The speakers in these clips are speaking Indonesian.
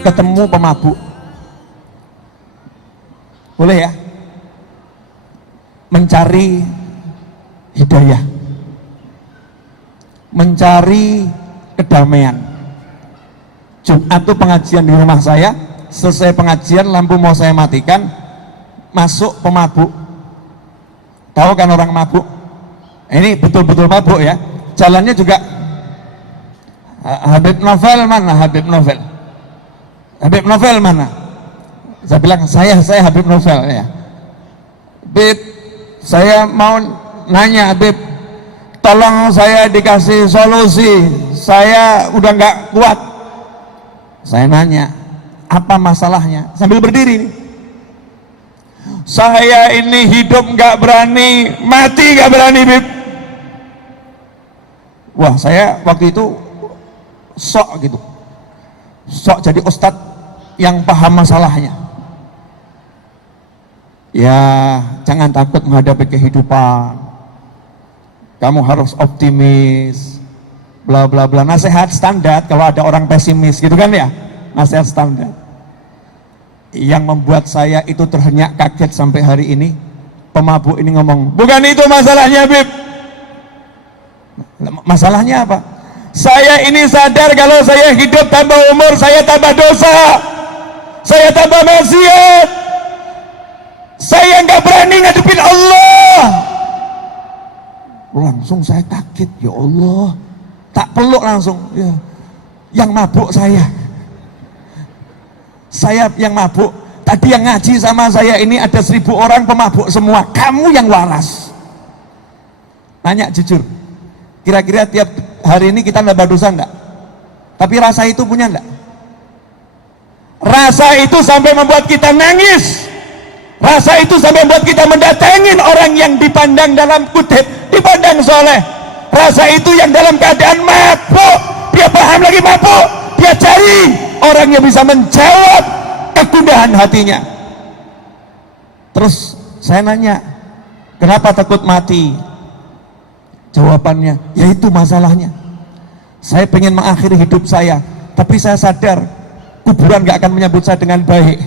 ketemu pemabuk, boleh ya, mencari hidayah, mencari kedamaian. Jumat itu pengajian di rumah saya, selesai pengajian lampu mau saya matikan, masuk pemabuk. Tahu kan orang mabuk? Ini betul-betul mabuk ya. Jalannya juga Habib Novel mana? Habib Novel. Habib Novel mana? Saya bilang saya Habib Novel ya. Habib, saya mau nanya Habib, tolong saya dikasih solusi. Saya udah nggak kuat. Saya nanya, apa masalahnya? Sambil berdiri nih. Saya ini hidup nggak berani, mati nggak berani, Bib. Wah, saya waktu itu sok gitu, sok jadi ustadz yang paham masalahnya. Ya, jangan takut menghadapi kehidupan. Kamu harus optimis, bla bla bla. Nasihat standar kalau ada orang pesimis gitu kan ya, nasihat standar. Yang membuat saya itu terhenyak kaget sampai hari ini, pemabuk ini ngomong, bukan itu masalahnya, Bib. Masalahnya apa? Saya ini sadar kalau saya hidup tambah umur, saya tambah dosa, saya tambah maksiat, saya nggak berani ngadepin Allah. Langsung saya kaget, ya Allah, tak peluk langsung ya. Yang mabuk saya yang mabuk. Tadi yang ngaji sama saya ini ada 1000 orang pemabuk semua, kamu yang waras. Nanya jujur, kira-kira tiap hari ini kita nambah dosa enggak? Tapi rasa itu punya enggak? Rasa itu sampai membuat kita nangis, rasa itu sampai membuat kita mendatangin orang yang dipandang dalam kutip, dipandang soleh. Rasa itu yang dalam keadaan mabuk, dia paham lagi mabuk, dia cari orang yang bisa menjawab kegundahan hatinya. Terus saya nanya, kenapa takut mati? Jawabannya, ya itu masalahnya. Saya pengen mengakhiri hidup saya, tapi saya sadar kuburan gak akan menyambut saya dengan baik.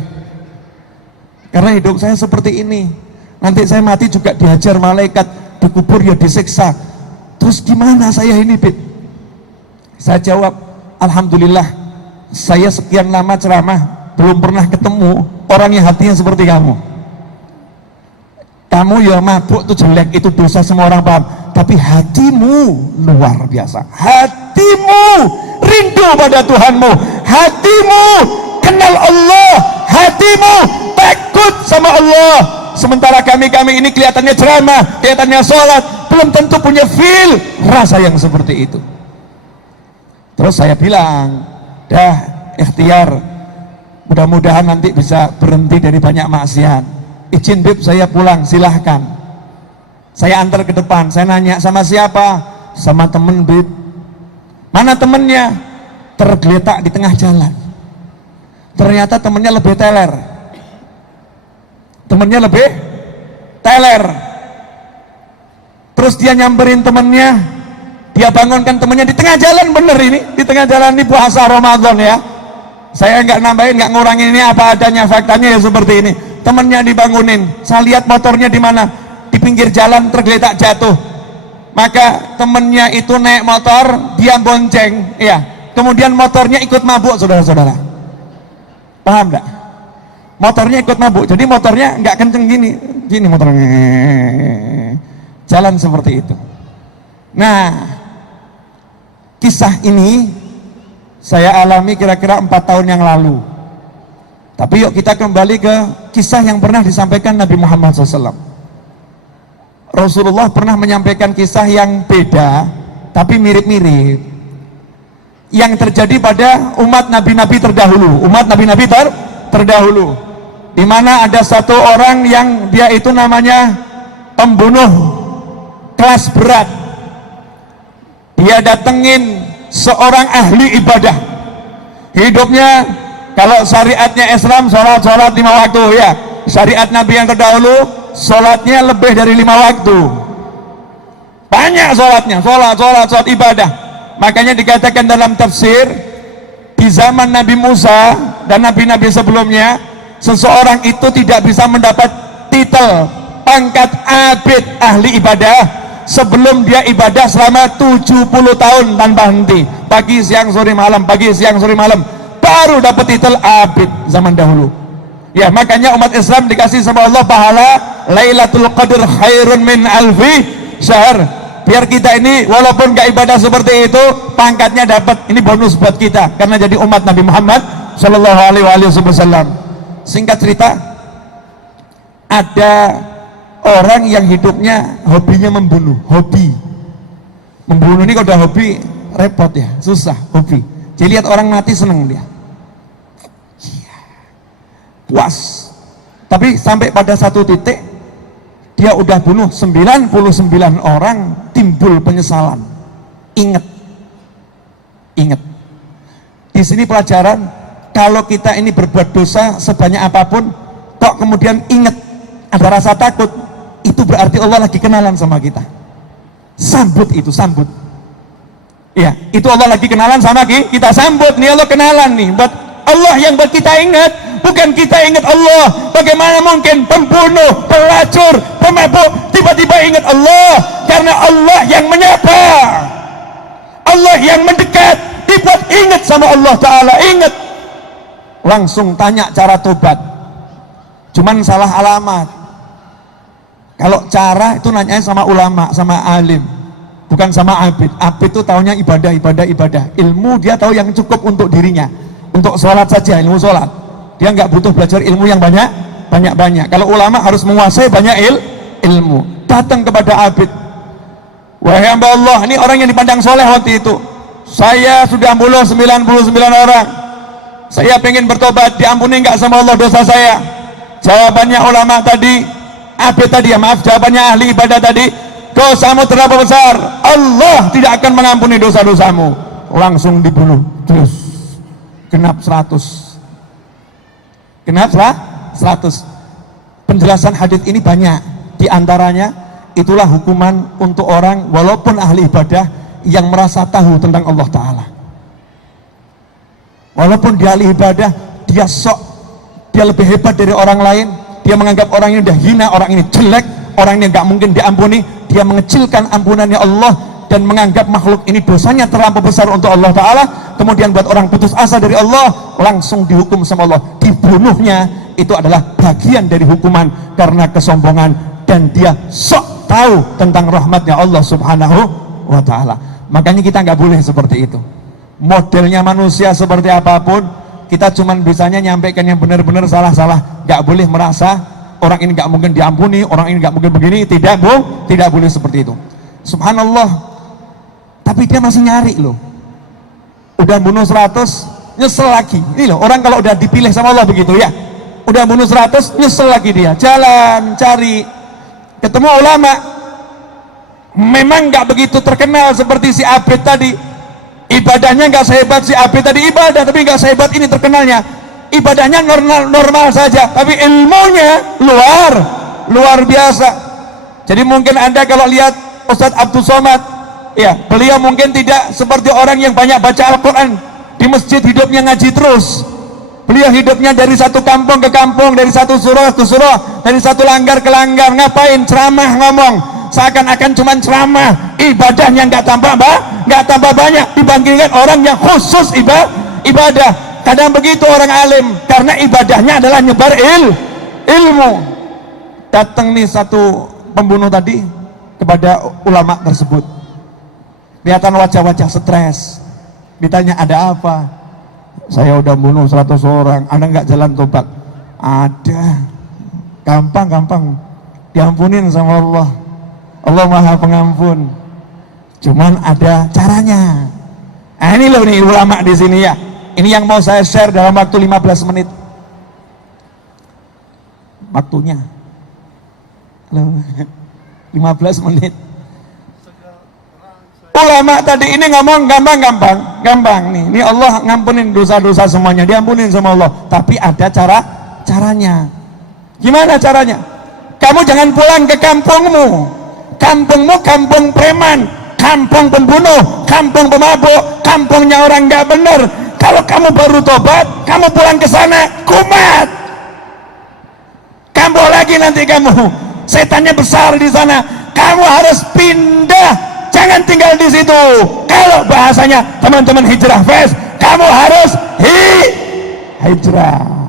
Karena hidup saya seperti ini. Nanti saya mati juga dihajar malaikat, dikubur ya disiksa. Terus gimana saya ini, Bib? Saya jawab, alhamdulillah, saya sekian lama ceramah belum pernah ketemu orang yang hatinya seperti kamu. Kamu ya mabuk itu jelek, itu dosa, semua orang paham, tapi hatimu luar biasa. Hatimu rindu pada Tuhanmu, hatimu kenal Allah, hatimu takut sama Allah. Sementara kami ini kelihatannya ceramah, kelihatannya sholat, belum tentu punya feel rasa yang seperti itu. Terus saya bilang, dah ikhtiar, mudah-mudahan nanti bisa berhenti dari banyak maksiat. Izin, Bib, saya pulang, silahkan. Saya antar ke depan. Saya nanya, sama siapa? Sama temen, Bib. Mana temennya? Tergeletak di tengah jalan. Ternyata temennya lebih teler. Temennya lebih teler. Terus dia nyamperin temennya, dia bangunkan temennya di tengah jalan. Bener ini, di tengah jalan ini puasa Ramadan ya. Saya nggak nambahin, nggak ngurangin, ini apa adanya, faktanya ya seperti ini. Temennya dibangunin, saya lihat motornya di mana, di pinggir jalan tergeletak jatuh. Maka temennya itu naik motor, dia bonceng, ya. Kemudian motornya ikut mabuk, saudara-saudara. Paham nggak? Motornya ikut mabuk, jadi motornya nggak kenceng gini motornya, jalan seperti itu. Nah, kisah ini saya alami kira-kira 4 tahun yang lalu. Tapi yuk kita kembali ke kisah yang pernah disampaikan Nabi Muhammad SAW. Rasulullah pernah menyampaikan kisah yang beda, tapi mirip-mirip, yang terjadi pada umat nabi-nabi terdahulu. Umat nabi-nabi terdahulu, di mana ada satu orang yang dia itu namanya pembunuh kelas berat. Dia datengin seorang ahli ibadah, hidupnya kalau syariatnya Islam sholat 5 waktu ya, syariat Nabi yang terdahulu sholatnya lebih dari 5 waktu, banyak sholatnya, sholat ibadah. Makanya dikatakan dalam tafsir, di zaman Nabi Musa dan nabi-nabi sebelumnya, seseorang itu tidak bisa mendapat titel pangkat abid ahli ibadah sebelum dia ibadah selama 70 tahun tanpa henti, pagi siang sore malam, pagi siang sore malam, baru dapat titel abid zaman dahulu. Ya, makanya umat Islam dikasih sama Allah pahala Lailatul Qadar khairun min alfi syahr, biar kita ini walaupun gak ibadah seperti itu, pangkatnya dapat. Ini bonus buat kita karena jadi umat Nabi Muhammad Shallallahu Alaihi Wasallam. Singkat cerita, ada orang yang hidupnya hobinya membunuh. Hobi membunuh ini kalau udah hobi repot ya, susah. Hobi, jadi lihat orang mati seneng dia, puas. Tapi sampai pada satu titik dia udah bunuh 99 orang, timbul penyesalan. Ingat di sini pelajaran, kalau kita ini berbuat dosa sebanyak apapun kok kemudian ingat, ada rasa takut, itu berarti Allah lagi kenalan sama kita. Sambut itu, sambut ya, itu Allah lagi kenalan sama kita, sambut. Nih Allah kenalan nih, buat Allah yang buat kita ingat, bukan kita ingat Allah. Bagaimana mungkin pembunuh, pelacur, pemabuk tiba-tiba ingat Allah? Karena Allah yang menyapa, Allah yang mendekat, dibuat ingat sama Allah Ta'ala. Ingat, langsung tanya cara tobat, cuman salah alamat. Kalau cara itu nanya sama ulama, sama alim, bukan sama abid. Abid itu taunya ibadah, ilmu dia tahu yang cukup untuk dirinya, untuk sholat saja, ilmu sholat. Dia nggak butuh belajar ilmu yang banyak. Kalau ulama harus menguasai banyak ilmu. Datang kepada abid, wahai hamba Allah, ini orang yang dipandang soleh waktu itu, saya sudah bunuh 99 orang, saya pengen bertobat, diampuni nggak sama Allah dosa saya? Jawabannya ulama tadi, abid tadi ya, maaf, jawabannya ahli ibadah tadi, dosamu terlalu besar, Allah tidak akan mengampuni dosa-dosamu. Langsung dibunuh, terus genap 100. Penjelasan hadis ini banyak, diantaranya itulah hukuman untuk orang walaupun ahli ibadah yang merasa tahu tentang Allah Ta'ala. Walaupun dia ahli ibadah, dia dia lebih hebat dari orang lain, dia menganggap orang ini udah hina, orang ini jelek, orang ini gak mungkin diampuni, dia mengecilkan ampunannya Allah dan menganggap makhluk ini dosanya terlampau besar untuk Allah Ta'ala. Kemudian buat orang putus asa dari Allah, langsung dihukum sama Allah, dibunuhnya. Itu adalah bagian dari hukuman karena kesombongan, dan dia sok tahu tentang rahmatnya Allah Subhanahu wa Ta'ala. Makanya kita nggak boleh seperti itu. Modelnya manusia seperti apapun, kita cuman bisanya nyampaikan yang benar-benar, salah-salah. Nggak boleh merasa orang ini nggak mungkin diampuni, orang ini nggak mungkin begini. Tidak boleh seperti itu. Subhanallah, tapi dia masih nyari loh. Udah bunuh 100, nyesel lagi. Ini loh, orang kalau udah dipilih sama Allah begitu ya, udah bunuh 100, nyesel lagi dia, jalan cari, ketemu ulama, memang nggak begitu terkenal seperti si abid tadi, ibadahnya nggak sehebat si abid tadi ibadah, tapi nggak sehebat ini terkenalnya. Ibadahnya normal saja, tapi ilmunya luar biasa. Jadi mungkin Anda kalau lihat Ustadz Abdul Somad, ya, beliau mungkin tidak seperti orang yang banyak baca Al-Quran. Di masjid hidupnya ngaji terus. Beliau hidupnya dari satu kampung ke kampung, dari satu surah ke surah, dari satu langgar ke langgar. Ngapain? Ceramah, ngomong. Seakan-akan cuman ceramah, ibadahnya nggak tambah banyak dibandingkan orang yang khusus ibadah. Kadang begitu orang alim, karena ibadahnya adalah nyebar ilmu. Datang nih satu pembunuh tadi kepada ulama tersebut, kelihatan wajah-wajah stres. Ditanya, ada apa? Saya udah bunuh 100 orang. Anda nggak jalan tobat? Ada. Gampang diampunin sama Allah. Allah Maha Pengampun. Cuman ada caranya. Nah, ini loh nih ulama di sini ya. Ini yang mau saya share dalam waktu 15 menit. Waktunya 15 menit. Ulama tadi ini ngomong gampang nih. Ini Allah ngampunin dosa-dosa semuanya, diampunin sama Allah. Tapi ada caranya. Gimana caranya? Kamu jangan pulang ke kampungmu. Kampungmu kampung preman, kampung pembunuh, kampung pemabuk, kampungnya orang nggak bener. Kalau kamu baru tobat, kamu pulang ke sana kumat, kambuh lagi nanti kamu, setannya besar di sana. Kamu harus pindah, jangan tinggal di situ. Kalau bahasanya teman-teman hijrah fest, kamu harus hijrah.